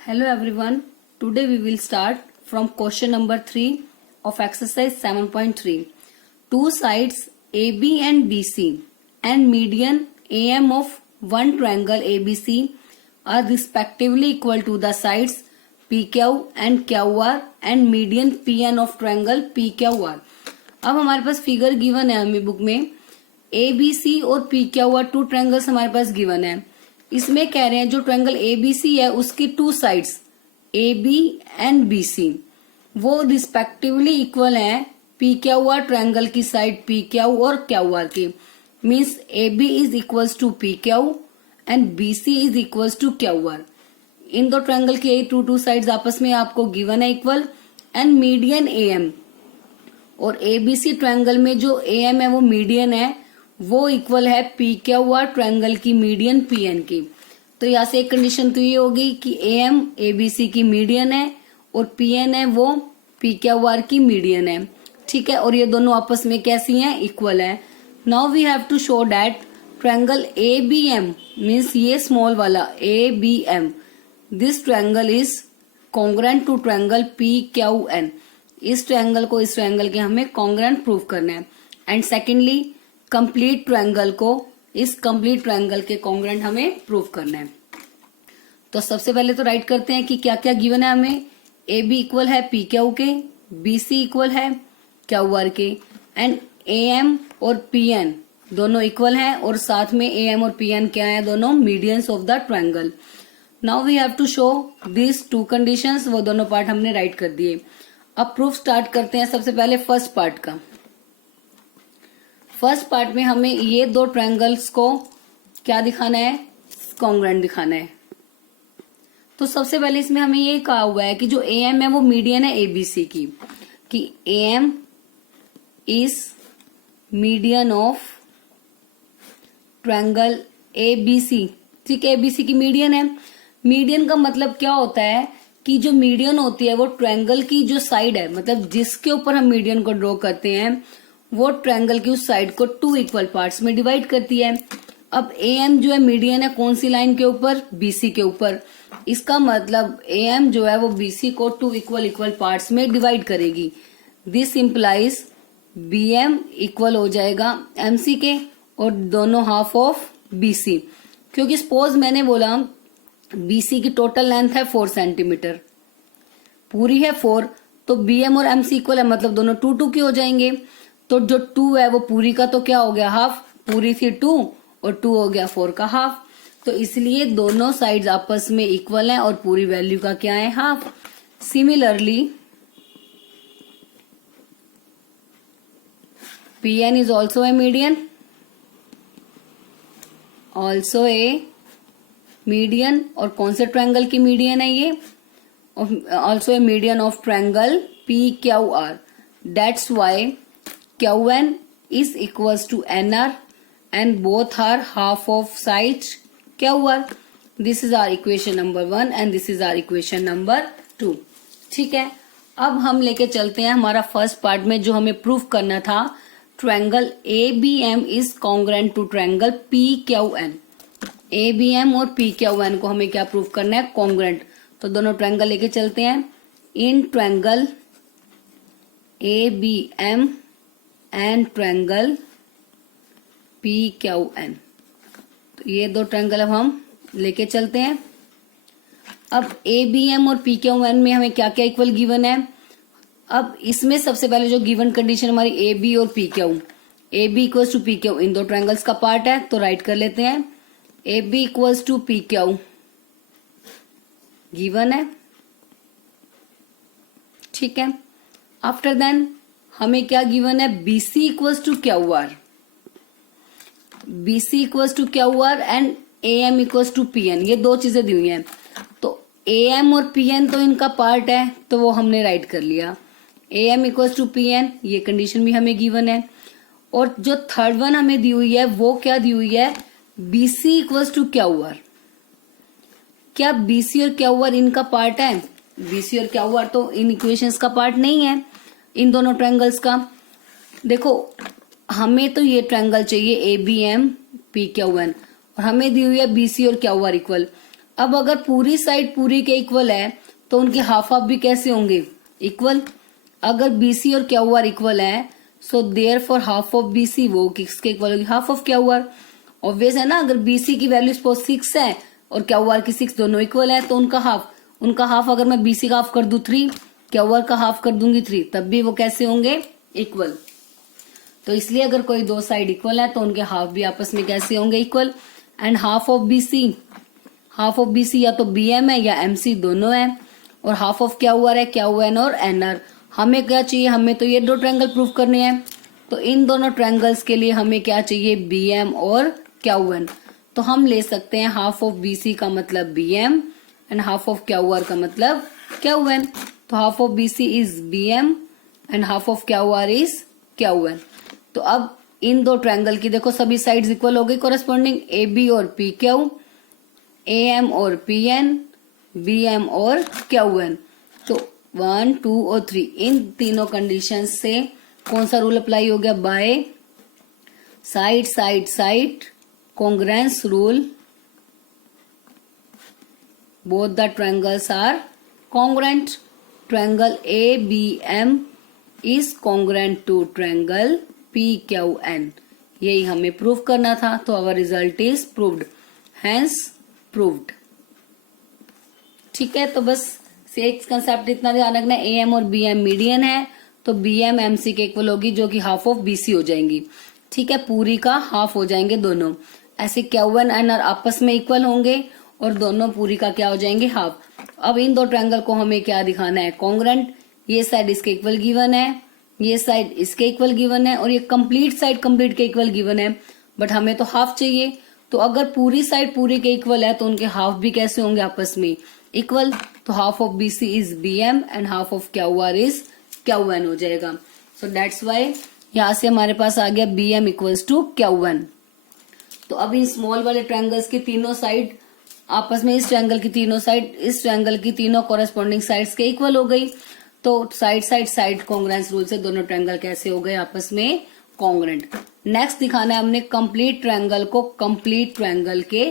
Hello everyone. Today we will start from question number 3 of exercise 7.3. Two sides AB and BC and median AM of one triangle ABC are respectively equal to the sides PQ and QR and median PN of triangle PQR. अब हमारे पास figure given है हमें book में ABC और PQR two triangles हमारे पास given है। इसमें कह रहे हैं जो ट्रायंगल एबीसी है उसकी two sides AB and BC वो रिस्पेक्टिवली इक्वल है PQR ट्रायंगल की साइड PQ और QR की। Means AB is equals to PQ and BC is equals to QR। इन दो ट्रायंगल की टू साइड्स आपस में आपको गिवन है इक्वल एंड मीडियन AM और ABC ट्रायंगल में जो AM है वो मीडियन है वो इक्वल है PQR ट्रायंगल की मीडियन PN की। तो यहाँ से एक कंडीशन तो ये होगी कि AM ABC की मीडियन है और PN है वो PQR की मीडियन है। ठीक है, और ये दोनों आपस में कैसी हैं, इक्वल है। Now we have to show that triangle ABM means ये स्मॉल वाला ABM this triangle is congruent to triangle PQN। इस ट्रायंगल को इस ट्रायंगल के हमें कॉन्ग्रुएंट प्रूव करना है। एंड सेकेंडली कंप्लीट ट्रायंगल को इस कंप्लीट ट्रायंगल के कॉन्ग्रुएंट हमें प्रूव करना है। तो सबसे पहले तो राइट करते हैं कि क्या क्या गिवन है हमें। AB इक्वल है PQ के, BC इक्वल है QR के एंड AM और PN दोनों इक्वल हैं और साथ में AM और PN क्या है, दोनों medians of the triangle. Now we have to show this two conditions, वो दोनों पार्ट हमने राइट कर दिए। अब प्रूफ स्टार्ट करते हैं सबसे पहले फर्स्ट पार्ट का। फर्स्ट पार्ट में हमें ये दो ट्रायंगल्स को क्या दिखाना है, कॉन्ग्रुएंट दिखाना है। तो सबसे पहले इसमें हमें ये कहा हुआ है कि जो AM है वो मीडियन है ABC की, कि AM is median of triangle ABC। ठीक है, ABC की मीडियन है। मीडियन का मतलब क्या होता है कि जो मीडियन होती है वो ट्रायंगल की जो साइड है, मतलब जिसके ऊपर हम मीडियन को ड्रॉ करते हैं वो ट्रायंगल की उस साइड को टू इक्वल पार्ट्स में डिवाइड करती है। अब AM जो है मीडियन है कौन सी लाइन के ऊपर, BC के ऊपर। इसका मतलब AM जो है वो BC को टू इक्वल पार्ट्स में डिवाइड करेगी। दिस इंप्लाइज BM इक्वल हो जाएगा MC के और दोनों हाफ ऑफ BC। क्योंकि सपोज मैंने बोला BC की टोटल लेंथ है 4 सेंटीमीटर, पूरी है 4, तो BM और MC इक्वल है, मतलब दोनों 2 के हो जाएंगे। तो जो 2 है वो पूरी का तो क्या हो गया, हाफ। पूरी थी 2 और 2 हो गया 4 का हाफ। तो इसलिए दोनों साइड्स आपस में इक्वल हैं और पूरी वैल्यू का क्या है, half. Similarly PN is also a median, also a median. और कौन से ट्रायंगल की मीडियन है ये, also a median of triangle PQR। That's why QN is equals to NR and both are half of side QR. This is our equation number 1 and this is our equation number 2. ठीक है, अब हम लेके चलते हैं हमारा first part में जो हमें प्रूफ करना था। Triangle ABM is congruent to triangle PQN। ABM और PQN को हमें क्या प्रूफ करना है, कॉन्ग्रुएंट। तो दोनों ट्रायंगल लेके चलते हैं। In triangle ABM and triangle PQN, तो ये दो ट्रायंगल अब हम लेके चलते हैं। अब ABM और PQN में हमें क्या क्या इक्वल गिवन है। अब इसमें सबसे पहले जो गिवन कंडीशन हमारी AB और PQ, AB equals to PQ इन दो ट्रायंगल्स का पार्ट है, तो राइट कर लेते हैं। AB equals to PQ given है, ठीक है। आफ्टर देन हमें क्या गिवन है, BC equals to QR, BC equals to QR and AM equals to PN। ये दो चीजें दी हुई हैं। तो AM और PN तो इनका पार्ट है, तो वो हमने राइट कर लिया। AM इक्वल्स टू PN ये कंडीशन भी हमें गिवन है। और जो थर्ड वन हमें दी हुई है वो क्या दी हुई है, BC इक्वल्स टू QR। क्या BC और QR इनका पार्ट है, BC और QR तो इन इक्वेशंस का पार्ट नहीं है इन दोनों ट्रायंगल्स का। देखो हमें तो ये ट्रायंगल चाहिए ABM PQN और हमें दी हुई है BC और QR इक्वल। अब अगर पूरी साइड पूरी के इक्वल है तो उनके हाफ हाफ भी कैसे होंगे, इक्वल। अगर बीसी और क्यू आर इक्वल है so therefore half of BC वो किसके इक्वल होगी, half of Q R. Obvious है ना, अगर बीसी की वैल्यू सपोज 6 है और क्यू आर की 6 दोनों इक्वल है तो उनका हाफ अगर मैं बीसी का हाफ कर दूं 3, क्यू आर का हाफ कर दूंगी 3, तब भी वो कैसे होंगे, इक्वल। तो इसलिए अगर कोई दो साइड इक्वल है तो उनके हाफ भी आपस में कैसे होंगे, equal. And half of BC या तो बीएम है या एमसी दोनों है, और हाफ ऑफ क्यू आर है क्यू एन और एनआर। हमें क्या चाहिए, हमें तो ये दो ट्रायंगल प्रूव करने हैं, तो इन दोनों ट्रायंगल्स के लिए हमें क्या चाहिए, बीएम और क्यू एन। तो हम ले सकते हैं हाफ ऑफ बीसी का मतलब BM and half of Q R का मतलब क्यू एन। तो half of BC is BM and half of Q R is Q N. तो अब इन दो ट्रायंगल की देखो सभी साइड्स इक्वल हो गई कोरस्पॉन्डिंग, ए बी और पी क्यू, ए एम और पी एन, बी एम और क्यू एन। तो 1, 2 और 3 इन तीनों कंडीशन से कौन सा रूल अप्लाई हो गया, by side side side congruence rule, both the triangles are congruent. Triangle A B M is congruent to triangle P Q N. यही हमें प्रूव करना था, तो our result is proved, hence proved. ठीक है, तो बस एक कंसेप्ट इतना ध्यान रखना, ए एम और बी एम मीडियन है तो बी एम एम सी के इक्वल होगी जो कि हाफ ऑफ बी सी हो जाएंगी। ठीक है, पूरी का हाफ हो जाएंगे दोनों। ऐसे क्यू एन एन आर आपस में इक्वल होंगे और दोनों पूरी का क्या हो जाएंगे, हाफ। अब इन दो ट्रायंगल को हमें क्या दिखाना है, कॉन्ग्रेंट। ये साइड इसके इक्वल गिवन है, ये साइड इसके इक्वल गिवन है, और ये कंप्लीट साइड कंप्लीट के इक्वल गिवन है, बट हमें तो हाफ चाहिए। तो अगर पूरी साइड पूरी के इक्वल है तो उनके हाफ भी कैसे होंगे, आपस में इक्वल। तो half of BC is BM and half of Q R is Q N हो जाएगा। सो दैट्स वाई यहां से हमारे पास आ गया BM equals to Q N. तो अब इन स्मॉल वाले ट्रायंगल्स की तीनों साइड आपस में, इस ट्रायंगल की तीनों साइड इस ट्रायंगल की तीनों कॉरेस्पॉन्डिंग साइड्स के इक्वल हो गई। तो side side side congruence rule से दोनों ट्रायंगल कैसे हो गए, आपस में कॉन्ग्रेंट। नेक्स्ट दिखाना है हमने कंप्लीट ट्रायंगल को कंप्लीट ट्रायंगल के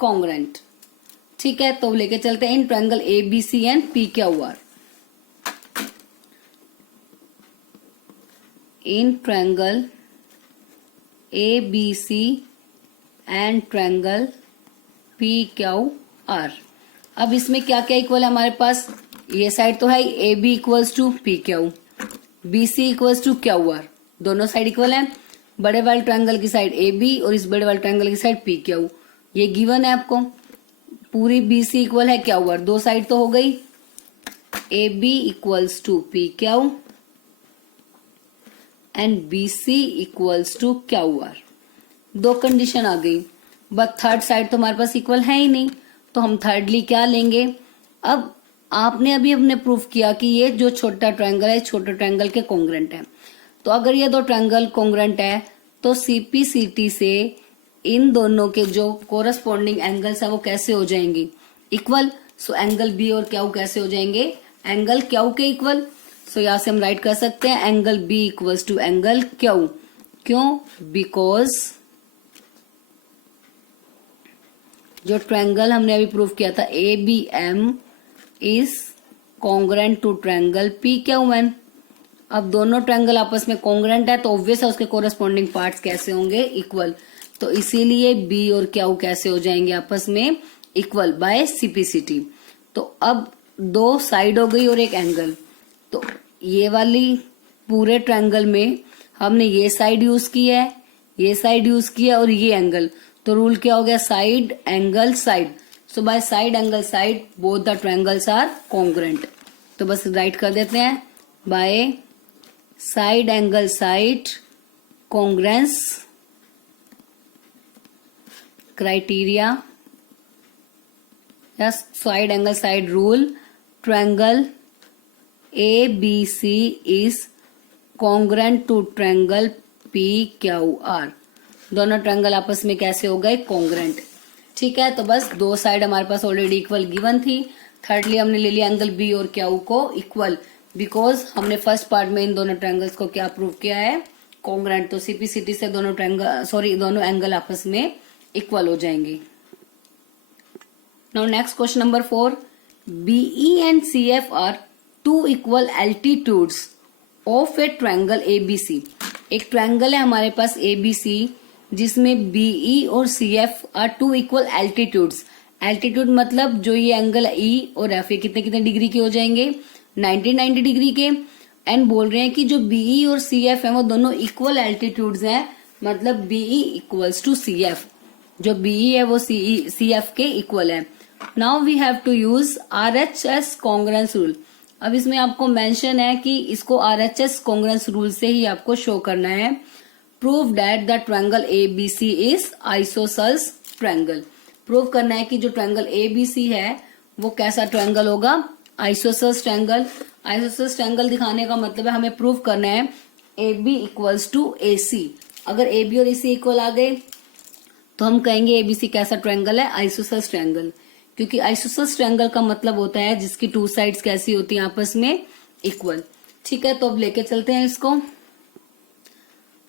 कॉन्ग्रेंट। ठीक है, तो लेके चलते हैं in triangle A B C and P Q R. In triangle A B C and triangle P Q R. अब इसमें क्या क्या इक्वल है हमारे पास, ये साइड तो है A B equals to P Q, B C equals to Q R, दोनों साइड इक्वल है। बड़े वाले ट्रायंगल की साइड ए बी और इस बड़े वाले ट्रायंगल की साइड पी क्यू, ये गिवन है आपको। पूरी बी सी इक्वल है क्यू आर, दो साइड तो हो गई, A B equals to P Q and B C equals to Q R. दो कंडीशन आ गई, बट थर्ड साइड तो हमारे पास इक्वल है ही नहीं, तो हम थर्डली क्या लेंगे। अब आपने अभी हमने प्रूफ किया कि ये जो छोटा ट्रायंगल है छोटे ट्रायंगल के कॉन्ग्रेंट है। तो अगर ये दो ट्रायंगल कॉन्ग्रेंट है तो सीपीसीटी से इन दोनों के जो कोरस्पॉन्डिंग एंगल्स है वो कैसे हो जाएंगे, इक्वल। सो एंगल बी और क्यू कैसे हो जाएंगे, एंगल क्यू के इक्वल। सो यहां से हम राइट कर सकते हैं angle B equals to angle Q. क्यों, बिकॉज जो ट्रायंगल हमने अभी प्रूव किया था A B M is congruent to triangle P Q N. अब दोनों ट्रायंगल आपस में कॉन्ग्रेंट है तो ऑब्वियस है उसके कोरस्पॉन्डिंग पार्ट्स कैसे होंगे, इक्वल। तो इसीलिए बी और क्यू कैसे हो जाएंगे आपस में इक्वल बाय सीपीसीटी। तो अब दो साइड हो गई और एक एंगल। तो ये वाली पूरे ट्रायंगल में हमने ये साइड यूज की है, ये साइड यूज किया और ये एंगल। तो रूल क्या हो गया, side angle side. So by side angle side both the triangles are congruent. तो बस राइट कर देते हैं by side angle side congruence criteria या side angle side rule, triangle A B C is congruent to triangle P Q R. दोनों triangle आपस में कैसे हो गए, कॉन्ग्रेंट। ठीक है, तो बस दो साइड हमारे पास ऑलरेडी इक्वल गिवन थी। थर्डली हमने ले लिया एंगल बी और क्यू को इक्वल, बिकॉज हमने फर्स्ट पार्ट में इन दोनों ट्रायंगल्स को क्या प्रूव किया है, कॉन्ग्रेंट। तो सीपीसीटी से दोनों एंगल आपस में इक्वल हो जाएंगे। Now next question number 4, BE and CF are two equal altitudes of a triangle ABC। एक ट्रायंगल है हमारे पास ABC जिसमें BE और CF are two equal altitudes. Altitude मतलब जो ये एंगल E और F ये कितने कितने डिग्री के हो जाएंगे, 90 डिग्री के। एंड बोल रहे हैं कि जो BE और CF है वो दोनों इक्वल एल्टीट्यूड्स हैं, मतलब BE इक्वल्स टू CF। जो BE है वो CF के इक्वल है। Now we have to use RHS congruence rule. अब इसमें आपको मेंशन है कि इसको RHS कॉन्ग्रुएंस रूल से ही आपको शो करना है। Prove that the triangle ABC is isosceles triangle. Prove करना है कि जो ट्रायंगल ABC है वो कैसा ट्रायंगल होगा, आइसोसेल्स ट्रायंगल। आइसोसेल्स ट्रायंगल दिखाने का मतलब है हमें प्रूव करना है AB इक्वल्स टू AC। अगर AB और AC इक्वल आ गए तो हम कहेंगे ABC कैसा ट्रायंगल है, आइसोसेल्स ट्रायंगल। क्योंकि आइसोसेल्स ट्रायंगल का मतलब होता है जिसकी टू साइड्स कैसी होती हैं, आपस में इक्वल। ठीक है, तो अब लेके चलते हैं इसको।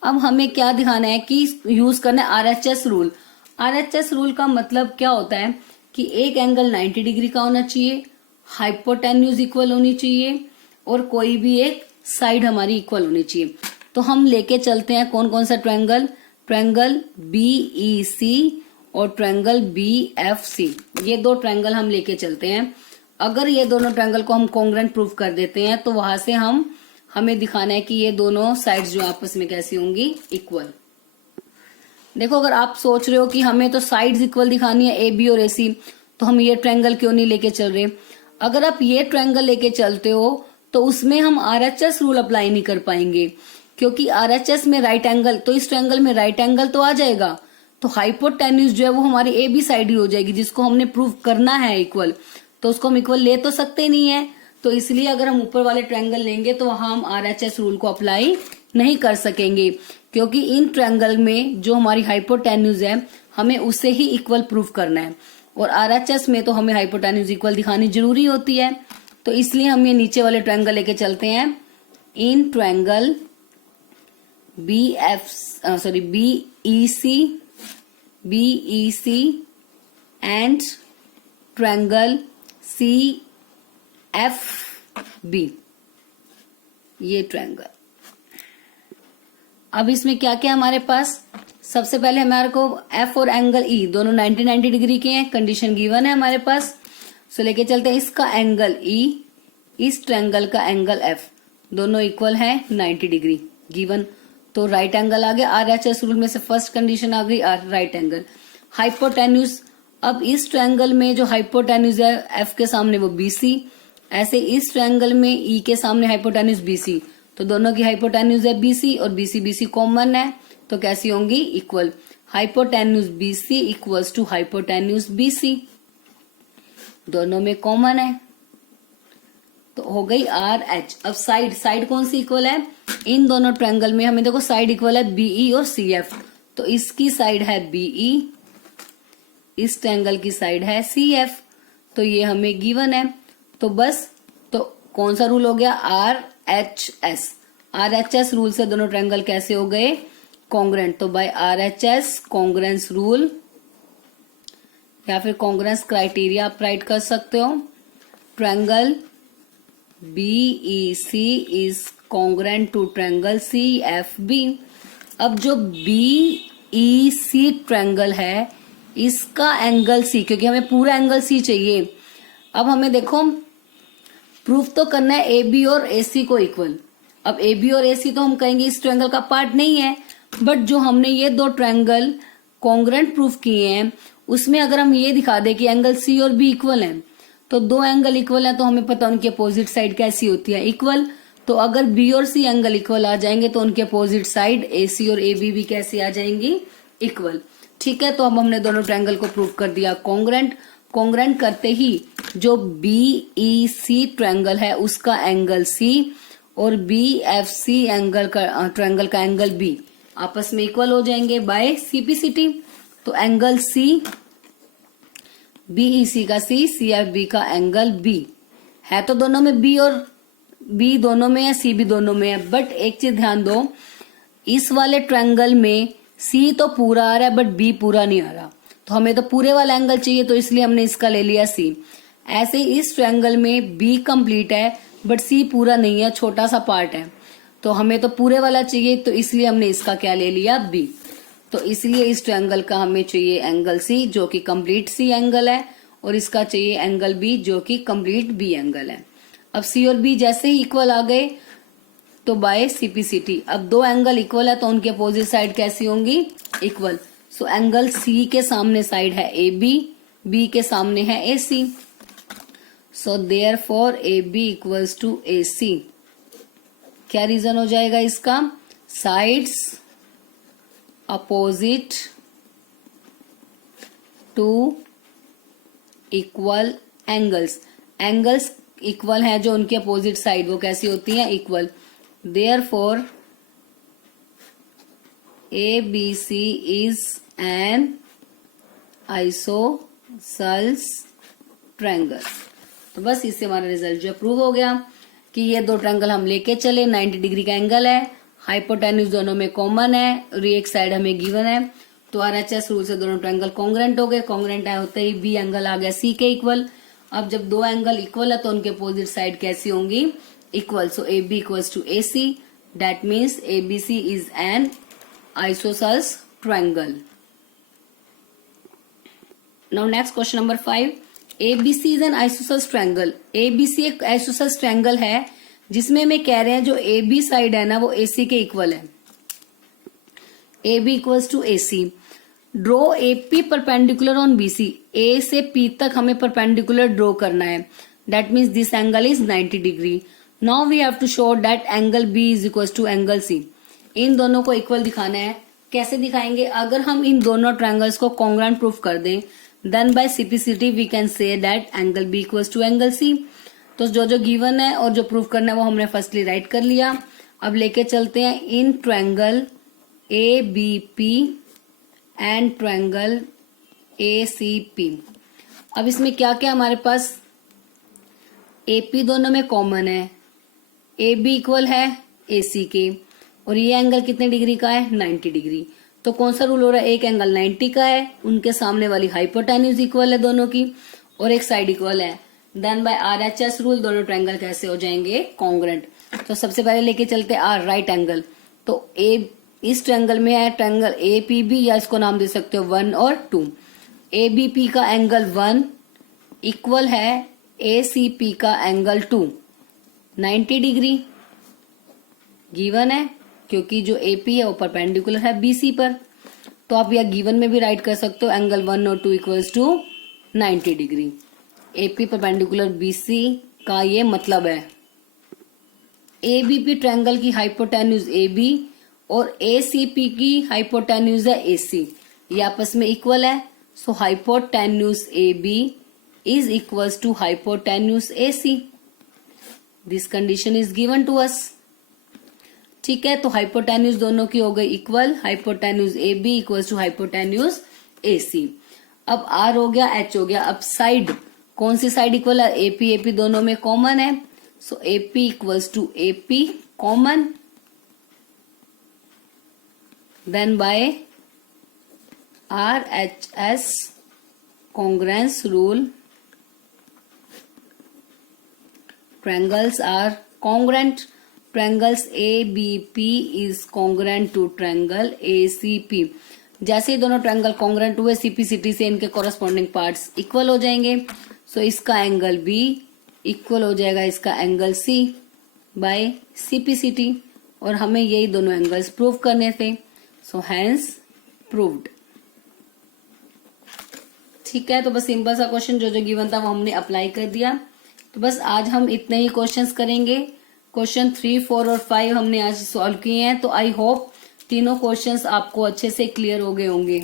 अब हमें क्या दिखाना है कि यूज करना है RHS रूल। RHS रूल का मतलब क्या होता है कि एक एंगल 90 डिग्री का होना चाहिए, हाइपोटेन्यूज इक्वल होनी चाहिए और कोई भी एक साइड हमारी इक्वल होनी चाहिए। तो हम लेके चलते हैं कौन कौन सा ट्रायंगल, ट्रायंगल BEC और ट्रायंगल BFC। ये दो ट्रायंगल हम लेके चलते हैं। अगर ये दोनों ट्रायंगल को हम कॉन्ग्रुएंट प्रूव कर देते हैं तो वहां से हमें दिखाना है कि ये दोनों साइड्स जो आपस में कैसी होंगी, इक्वल। देखो, अगर आप सोच रहे हो कि हमें तो साइड्स इक्वल दिखानी है AB और AC, तो हम ये ट्रायंगल क्यों नहीं लेके चल रहे। अगर आप ये ट्रायंगल लेके चलते हो तो उसमें हम RHS रूल अप्लाई नहीं कर पाएंगे, क्योंकि RHS में राइट एंगल, तो इस ट्रायंगल में राइट एंगल तो आ जाएगा, तो हाइपोटेन्यूज जो है वो हमारी AB साइड ही हो जाएगी, जिसको हमने प्रूव करना है इक्वल। तो उसको हम इक्वल ले तो सकते नहीं है, तो इसलिए अगर हम ऊपर वाले ट्रायंगल लेंगे तो वहां हम RHS रूल को अप्लाई नहीं कर सकेंगे, क्योंकि इन ट्रायंगल में जो हमारी हाइपोटेन्यूज है हमें उसे ही इक्वल प्रूव करना है, और RHS में तो हमें हाइपोटेन्यूज इक्वल दिखानी जरूरी होती है। तो इसलिए हम ये नीचे वाले ट्रायंगल लेके चलते हैं। In triangle BEC and triangle CFB, ये ट्रायंगल। अब इसमें क्या क्या हमारे पास, सबसे पहले हमारे को F और एंगल E दोनों 90 डिग्री के हैं, कंडीशन गिवन है हमारे पास। सो लेके चलते हैं इसका एंगल E, इस ट्रायंगल का एंगल F, दोनों इक्वल है 90 डिग्री गिवन। तो राइट एंगल आ गया, RHS रूल में से फर्स्ट कंडीशन आ गई राइट एंगल। हाइपोटेन्यूज, अब इस ट्रायंगल में जो हाइपोटेन्यूज है F के सामने वो BC, ऐसे इस ट्रायंगल में E के सामने हाइपोटेन्यूज BC, तो दोनों की हाइपोटेन्यूज है BC और BC कॉमन है, तो कैसी होंगी, equal. Hypotenuse BC equals to hypotenuse BC, दोनों में कॉमन है, तो हो गई RH। अब साइड कौन सी इक्वल है, इन दोनों ट्रायंगल में हमें देखो साइड इक्वल है BE और CF, तो इसकी साइड है BE, इस ट्रायंगल की साइड है CF, तो ये हमें गिवन है। तो बस, तो कौन सा रूल हो गया, RHS रूल से दोनों ट्रायंगल कैसे हो गए, कॉन्ग्रुएंट। तो बाय RHS कॉन्ग्रुएंस रूल या फिर कॉन्ग्रुएंस क्राइटेरिया आप राइट कर सकते हो, triangle BEC is congruent to triangle CFB। अब जो BEC ट्रायंगल है इसका एंगल C, क्योंकि हमें पूरा एंगल C चाहिए। अब हमें देखो प्रूफ तो करना है AB और AC को इक्वल। अब AB और AC तो हम कहेंगे इस ट्रायंगल का पार्ट नहीं है, बट जो हमने ये दो ट्रायंगल कॉन्ग्रुएंट प्रूफ किए हैं उसमें अगर हम ये दिखा दे कि एंगल C और B इक्वल हैं, तो दो एंगल इक्वल है तो हमें पता उनकी अपोजिट साइड कैसी होती है, इक्वल। तो अगर B और C एंगल इक्वल आ जाएंगे तो उनके अपोजिट साइड AC और AB भी कैसी आ जाएंगी, इक्वल। ठीक है, तो अब हमने दोनों ट्रायंगल को प्रूव कर दिया कॉन्ग्रुएंट। कॉन्ग्रुएंट करते ही जो BEC ट्रायंगल है उसका एंगल C और BFC एंगल का ट्रायंगल का एंगल B आपस में इक्वल हो जाएंगे बाय CPCT। तो एंगल C, BEC का C, CFB का एंगल B है, तो दोनों में B और B दोनों में है, C भी दोनों में है। बट एक चीज ध्यान दो, इस वाले ट्रायंगल में C तो पूरा आ रहा है बट B पूरा नहीं आ रहा, तो हमें तो पूरे वाला एंगल चाहिए, तो इसलिए हमने इसका ले लिया सी। ऐसे इस ट्रायंगल में बी कंप्लीट है बट सी पूरा नहीं है, छोटा सा पार्ट है, तो हमें तो पूरे वाला चाहिए, तो इसलिए हमने इसका क्या ले लिया, बी। तो इसलिए इस ट्रायंगल का हमें चाहिए एंगल सी जो कि कंप्लीट सी एंगल है, और इसका चाहिए एंगल बी जो कि कंप्लीट बी एंगल है। अब सी और बी जैसे ही इक्वल आ गए तो बाय सीपीसीटी, अब दो एंगल इक्वल है तो उनकी अपोजिट साइड कैसी होंगी, इक्वल। सो एंगल सी के सामने साइड है ए बी के सामने है A C, so therefore A B equals to A C. क्या रीजन हो जाएगा इसका, sides opposite to equal angles, angles equal है जो उनकी अपोजिट साइड वो कैसी होती है, equal. Therefore A B C is an isosceles triangle. तो बस इससे हमारा रिजल्ट जो प्रूव हो गया कि ये दो ट्रायंगल हम लेके चले, 90 डिग्री का एंगल है, हाइपोटेन्यूज दोनों में कॉमन है और एक साइड हमें गिवन है, तो आरएचएस रूल से दोनों ट्रायंगल कॉन्ग्रेंट हो गए। कॉन्ग्रेंट आए होते ही बी एंगल आ गया सी के इक्वल। अब जब दो एंगल इक्वल है तो उनके अपोजिट साइड कैसी होंगी, equal. So A B equals to A C, that means A B C is an isosceles triangle. Now next question number 5, ABC is an isosceles triangle. ABC एक isosceles triangle है जिसमें हमें कह रहे हैं जो AB साइड है ना वो AC के इक्वल है, AB equals to AC। Draw AP perpendicular on BC, A से P तक हमें परपेंडिकुलर ड्रॉ करना है, that means this angle is 90 degree. Now we have to show that angle B is equals to angle C। इन दोनों को equal दिखाना है, कैसे दिखाएंगे, अगर हम इन दोनों ट्रायंगल्स को कॉन्ग्रुएंट प्रूफ कर दें, then by CPCT we can say that angle B equals to angle C। तो जो जो गिवन है और जो प्रूफ करना है वो हमने फर्स्टली राइट कर लिया। अब लेके चलते हैं in triangle ABP and triangle ACP। अब इसमें क्या क्या हमारे पास, AP दोनों में कॉमन है, AB इक्वल है AC के, और ये एंगल कितने डिग्री का है, 90 डिग्री। तो कौन सा रूल हो रहा है, एक एंगल 90 का है, उनके सामने वाली हाइपोटेन्यूज इक्वल है दोनों की, और एक साइड इक्वल है, देन बाय आरएचएस रूल दोनों ट्रायंगल कैसे हो जाएंगे, कॉन्ग्रुएंट। तो सबसे पहले लेके चलते आर राइट एंगल। तो ए इस ट्रायंगल में है ट्रायंगल APB, या इसको नाम दे सकते हो 1 और 2। ABP का एंगल 1 इक्वल है ACP का एंगल 2, 90 डिग्री गिवन है, क्योंकि जो AP है वो परपेंडिकुलर है BC पर। तो आप यह गिवन में भी राइट कर सकते हो, एंगल 1 और 2 equals to 90 degree. AP perpendicular BC का ये मतलब है। ABP ट्रायंगल की हाइपोटेन्यूज AB और ACP की हाइपोटेन्यूज है AC, ये आपस में इक्वल है। So hypotenuse AB is equals to hypotenuse AC। This condition is given to us. ठीक है, तो हाइपोटेन्यूज दोनों की हो गई equal, hypotenuse AB equals to hypotenuse AC। अब R हो गया, H हो गया। अब साइड, कौन सी साइड इक्वल है, AP दोनों में कॉमन है, so AP equals to AP common, then by RHS congruence rule triangles are congruent. Triangles ABP is congruent to triangle ACP। जैसे ही दोनों ट्रायंगल कॉन्ग्रुएंट हुए सीपीसीटी से इनके कॉरेस्पॉन्डिंग पार्ट्स इक्वल हो जाएंगे। सो इसका एंगल B इक्वल हो जाएगा इसका एंगल C बाय सीपीसीटी, और हमें यही दोनों एंगल्स प्रूव करने थे। So hence proved. ठीक है, तो बस सिंपल सा क्वेश्चन जो जो गिवन था वो हमने अप्लाई कर दिया। तो बस आज हम इतने ही क्वेश्चंस करेंगे। क्वेश्चन 3, 4 और 5 हमने आज सॉल्व किए हैं। तो आई होप तीनों क्वेश्चंस आपको अच्छे से क्लियर हो गए होंगे।